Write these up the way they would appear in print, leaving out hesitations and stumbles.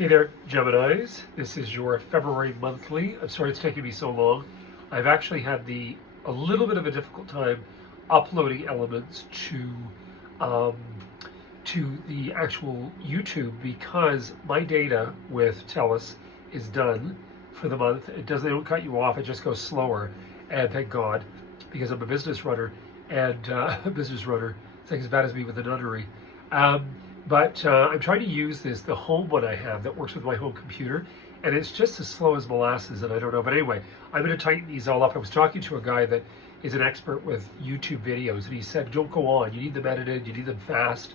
Hey there, Geminis. This is your February monthly. I'm sorry it's taking me so long. I've actually had a little bit of a difficult time uploading elements um, to the actual YouTube because my data with TELUS is done for the month. They don't cut you off. It just goes slower. And thank God, because I'm a business runner and a business runner. It's like as bad as me with the nunnery. But I'm trying to use the home one I have that works with my home computer, and it's just as slow as molasses, and I don't know. But anyway, I'm going to tighten these all up. I was talking to a guy that is an expert with YouTube videos, and he said, don't go on. You need them edited. You need them fast.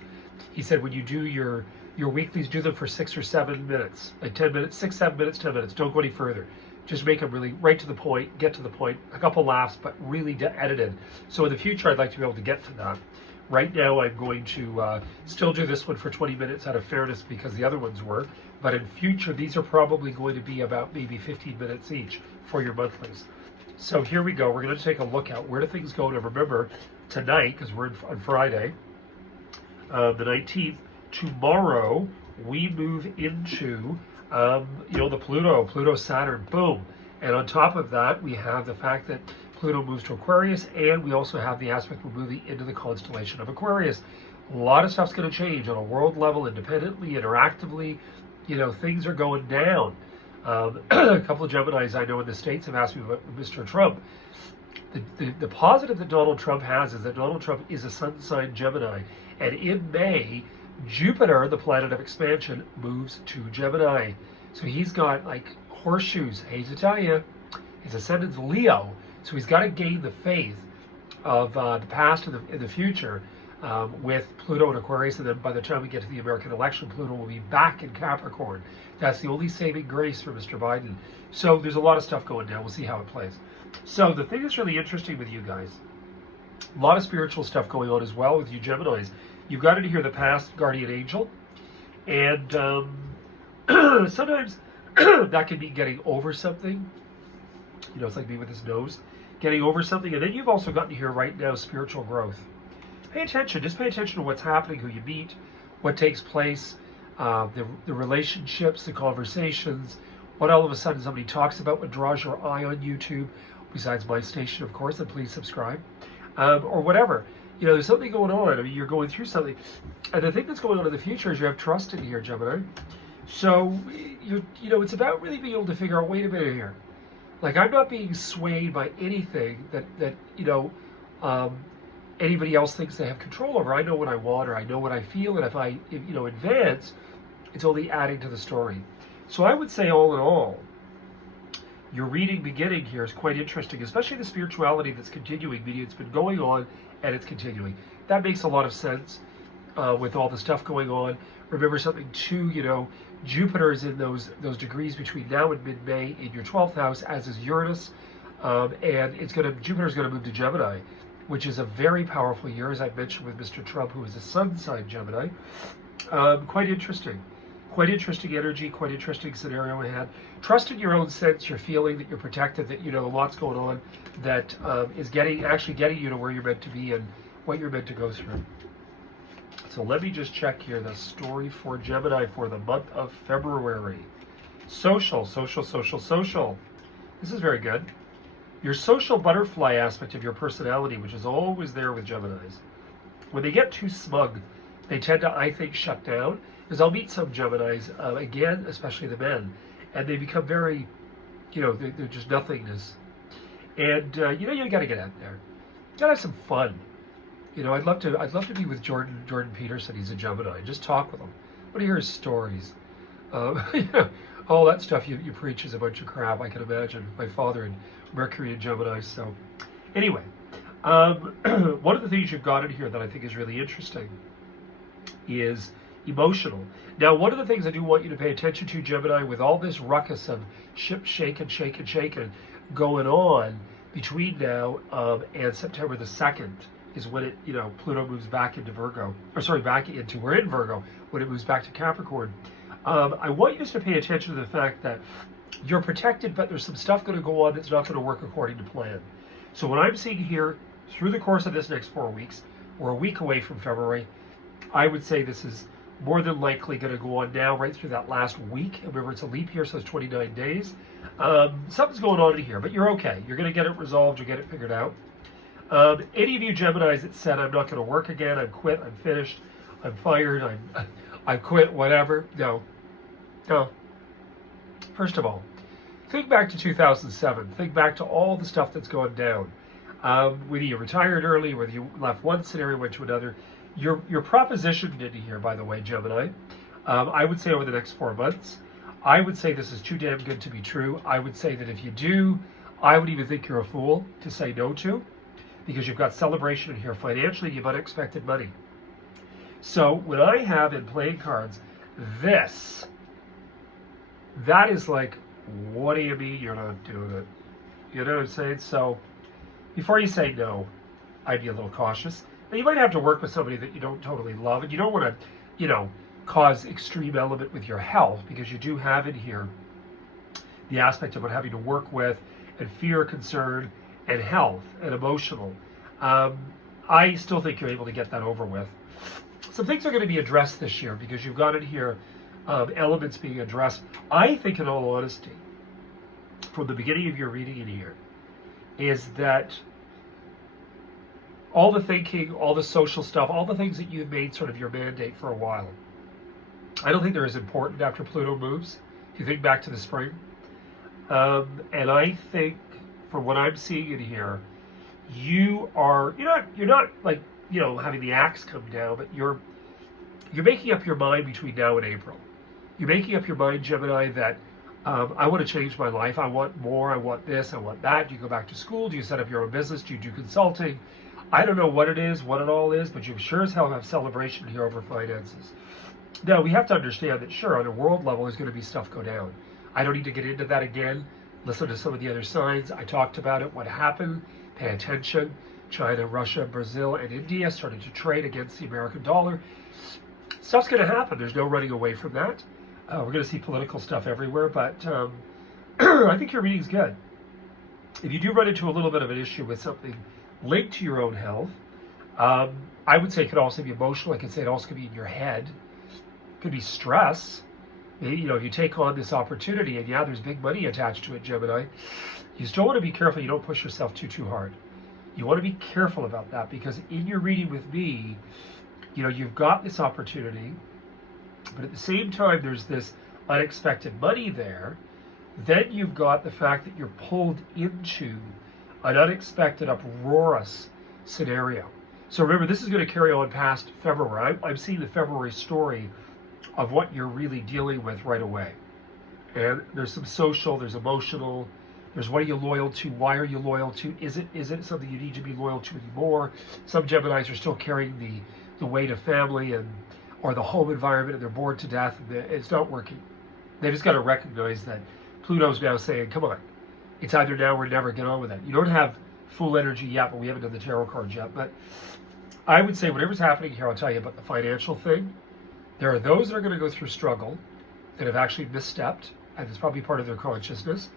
He said, when you do your weeklies, do them for 6 or 7 minutes, like 10 minutes, 6, 7 minutes, 10 minutes. Don't go any further. Just make them really right to the point, get to the point, a couple laughs, but really edited. So in the future, I'd like to be able to get to that. Right now, I'm going to still do this one for 20 minutes out of fairness because the other ones were. But in future, these are probably going to be about maybe 15 minutes each for your monthlies. So here we go. We're going to take a look at where do things go. And remember, tonight, because we're on Friday, the 19th, tomorrow, we move into, the Pluto, Saturn, boom. And on top of that, we have the fact that Pluto moves to Aquarius, and we also have the aspect we're moving into the constellation of Aquarius. A lot of stuff's going to change on a world level, independently, interactively. Things are going down. A couple of Geminis I know in the States have asked me about Mr. Trump. The positive that Donald Trump has is that Donald Trump is a sun sign Gemini, and in May, Jupiter, the planet of expansion, moves to Gemini. So he's got like horseshoes. I hate to tell you, his ascendant's Leo. So he's got to gain the faith of the past and the future with Pluto and Aquarius, and then by the time we get to the American election, Pluto will be back in Capricorn. That's the only saving grace for Mr. Biden. So there's a lot of stuff going down. We'll see how it plays. So the thing that's really interesting with you guys, a lot of spiritual stuff going on as well with you Geminis. You've got to hear the past guardian angel, and sometimes that can be getting over something. It's like me with his nose. Getting over something, and then you've also gotten to hear right now spiritual growth. Pay attention, just pay attention to what's happening, who you meet, what takes place, the relationships, the conversations, what all of a sudden somebody talks about, what draws your eye on YouTube, besides my station, of course, and please subscribe, or whatever. There's something going on. I mean, you're going through something, and the thing that's going on in the future is you have trust in here, Gemini. So, it's about really being able to figure out, wait a minute here. Like, I'm not being swayed by anything that anybody else thinks they have control over. I know what I want, or I know what I feel, and if I advance, it's only adding to the story. So I would say, all in all, your reading beginning here is quite interesting, especially the spirituality that's continuing, meaning it's been going on and it's continuing. That makes a lot of sense with all the stuff going on. Remember something too, Jupiter is in those degrees between now and mid-May in your 12th house, as is Uranus, and Jupiter's going to move to Gemini, which is a very powerful year, as I mentioned with Mr. Trump, who is a sun sign Gemini. Quite interesting energy, quite interesting scenario ahead. Trust in your own sense, your feeling that you're protected, that lots going on that is actually getting you to where you're meant to be and what you're meant to go through. So let me just check here the story for Gemini for the month of February. Social. This is very good. Your social butterfly aspect of your personality, which is always there with Geminis. When they get too smug, they tend to, I think, shut down. Because I'll meet some Geminis, again, especially the men, and they become very, they're just nothingness. And, you got to get out there. You got to have some fun. I'd love to be with Jordan Peterson. He's a Gemini. Just talk with him. I want to hear his stories. All that stuff you preach is a bunch of crap. I can imagine. My father and Mercury and Gemini. So, anyway, one of the things you've got in here that I think is really interesting is emotional. Now, one of the things I do want you to pay attention to, Gemini, with all this ruckus of ship shaking going on between now and September the 2nd. Is when Pluto moves back into Virgo, we're in Virgo, when it moves back to Capricorn. I want you just to pay attention to the fact that you're protected, but there's some stuff going to go on that's not going to work according to plan. So what I'm seeing here, through the course of this next 4 weeks, we're a week away from February, I would say this is more than likely going to go on now right through that last week. Remember, it's a leap year, so it's 29 days. Something's going on in here, but you're okay. You're going to get it resolved. You'll get it figured out. Any of you Geminis that said, I'm not going to work again, I'm quit, I'm finished, I'm fired, I quit, whatever. No. First of all, think back to 2007. Think back to all the stuff that's gone down. Whether you retired early, whether you left one scenario, went to another. You're propositioned into here, by the way, Gemini. I would say over the next 4 months, I would say this is too damn good to be true. I would say that if you do, I would even think you're a fool to say no to, because you've got celebration in here financially, you have unexpected money. So when I have in playing cards this, that is like, what do you mean you're not doing it? You know what I'm saying? So before you say no, I'd be a little cautious. And you might have to work with somebody that you don't totally love, and you don't want to, cause extreme element with your health, because you do have in here the aspect about having to work with and fear, concern, and health and emotional. I still think you're able to get that over with. Some things are going to be addressed this year because you've got in here elements being addressed. I think, in all honesty, from the beginning of your reading in here, is that all the thinking, all the social stuff, all the things that you've made sort of your mandate for a while, I don't think they're as important after Pluto moves. If you think back to the spring. And I think, from what I'm seeing in here, you're not like, having the axe come down, but you're making up your mind between now and April. You're making up your mind, Gemini, that I want to change my life. I want more. I want this. I want that. Do you go back to school? Do you set up your own business? Do you do consulting? I don't know what it is, what it all is, but you sure as hell have celebration here over finances. Now, we have to understand that, sure, on a world level, there's going to be stuff go down. I don't need to get into that again. Listen to some of the other signs. I talked about it, what happened. Pay attention. China, Russia, Brazil, and India started to trade against the American dollar. Stuff's going to happen. There's no running away from that. We're going to see political stuff everywhere, but I think your reading's good. If you do run into a little bit of an issue with something linked to your own health, I would say it could also be emotional. I could say it also could be in your head. It could be stress. If you take on this opportunity, and there's big money attached to it, Gemini, you still want to be careful you don't push yourself too hard. You want to be careful about that, because in your reading with me, you've got this opportunity, but at the same time, there's this unexpected money there. Then you've got the fact that you're pulled into an unexpected, uproarious scenario. So remember, this is going to carry on past February. I'm seeing the February story of what you're really dealing with right away. And there's some social, there's emotional, there's what are you loyal to, why are you loyal to, is it something you need to be loyal to anymore? Some Geminis are still carrying the weight of family or the home environment, and they're bored to death, and it's not working. They just got to recognize that Pluto's now saying, come on, it's either now or never, get on with it. You don't have full energy yet, but we haven't done the tarot cards yet. But I would say whatever's happening here, I'll tell you about the financial thing. There are those that are going to go through struggle that have actually misstepped, and it's probably part of their consciousness.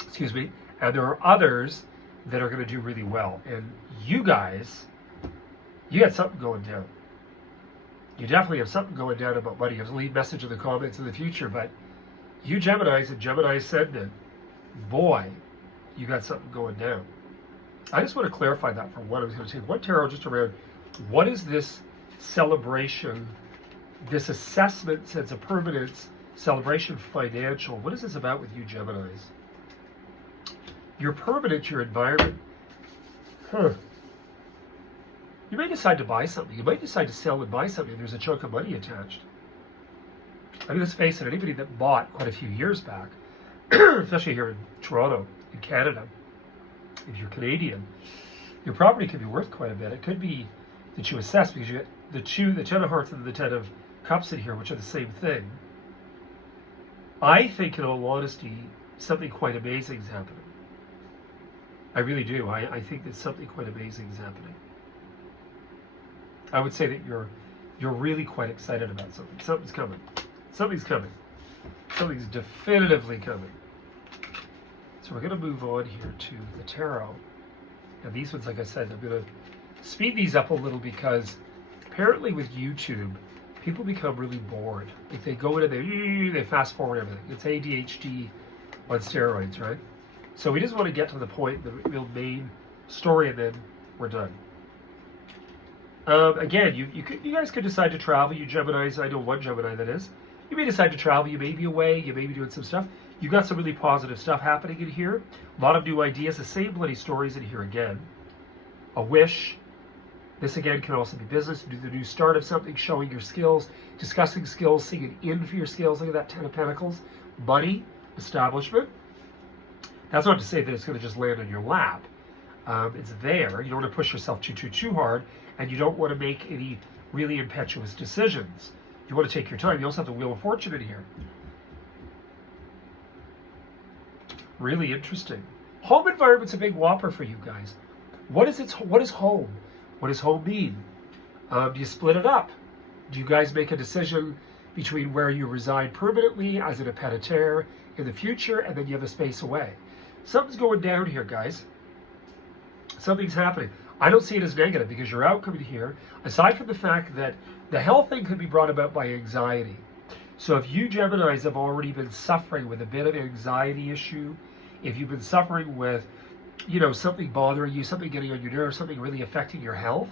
Excuse me. And there are others that are going to do really well. And you guys, you got something going down. You definitely have something going down about money. I'll leave message in the comments in the future, but you Geminis and Gemini Ascendant, boy, you got something going down. I just want to clarify that for what I was going to take one tarot just around what is this celebration, this assessment, sense of permanence, celebration financial. What is this about with you Geminis? Your permanent, your environment. You may decide to buy something. You might decide to sell and buy something. There's a chunk of money attached. I mean, let's face it, anybody that bought quite a few years back, especially here in Toronto, in Canada, if you're Canadian, your property could be worth quite a bit. It could be that you assess, because you get the 10 of hearts and the 10 of cups in here, which are the same thing. I think, in all honesty, something quite amazing is happening. I really do. I think that something quite amazing is happening. I would say that you're really quite excited about something. Something's coming. Something's coming. Something's definitively coming. So we're going to move on here to the tarot. And these ones, like I said, I'm going to speed these up a little, because apparently with YouTube, people become really bored. Like they go in and they fast forward everything. It's ADHD on steroids, right? So we just want to get to the point, the real main story, and then we're done. Again, you guys could decide to travel. You Geminis, I know one Gemini that is. You may decide to travel. You may be away. You may be doing some stuff. You've got some really positive stuff happening in here. A lot of new ideas. The same bloody stories in here again. A wish. This again can also be business. Do the new start of something, showing your skills, discussing skills, seeing an in for your skills. Look at that 10 of Pentacles. Money, establishment. That's not to say that it's going to just land on your lap. It's there. You don't want to push yourself too hard, and you don't want to make any really impetuous decisions. You want to take your time. You also have the Wheel of Fortune in here. Really interesting. Home environment's a big whopper for you guys. What is home? What does home mean? Do you split it up? Do you guys make a decision between where you reside permanently as in a pied a terre in the future, and then you have a space away? Something's going down here, guys. Something's happening. I don't see it as negative because you're out coming here, aside from the fact that the health thing could be brought about by anxiety. So if you Geminis have already been suffering with a bit of anxiety issue, if you've been suffering with, something bothering you, something getting on your nerves, something really affecting your health,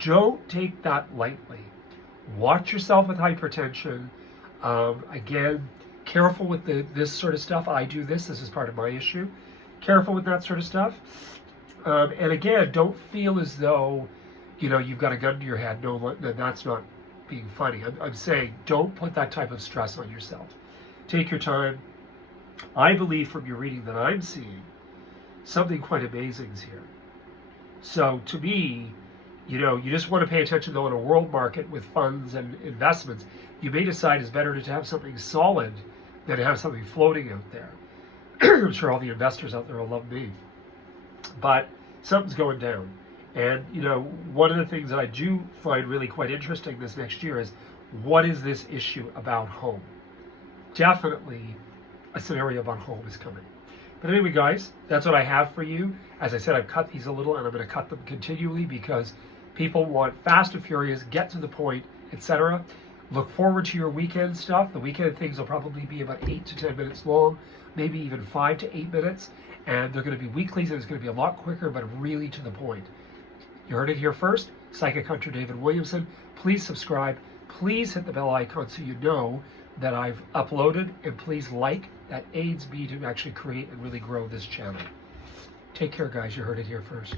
don't take that lightly. Watch yourself with hypertension. Again, careful with this sort of stuff. I do this. This is part of my issue. Careful with that sort of stuff. And again, don't feel as though, you've got a gun to your head. No, that's not being funny. I'm saying don't put that type of stress on yourself. Take your time. I believe from your reading that I'm seeing, something quite amazing is here. So to me, you just want to pay attention though in a world market with funds and investments. You may decide it's better to have something solid than to have something floating out there. I'm sure all the investors out there will love me. But something's going down. And, one of the things that I do find really quite interesting this next year is, what is this issue about home? Definitely a scenario about home is coming. But anyway, guys, that's what I have for you. As I said, I've cut these a little, and I'm going to cut them continually because people want fast and furious, get to the point, etc. Look forward to your weekend stuff. The weekend things will probably be about 8 to 10 minutes long, maybe even 5 to 8 minutes. And they're going to be weeklies, and it's going to be a lot quicker, but really to the point. You heard it here first. Psychic Hunter David Williamson. Please subscribe. Please hit the bell icon so you know that I've uploaded, and please like. That aids me to actually create and really grow this channel. Take care, guys. You heard it here first.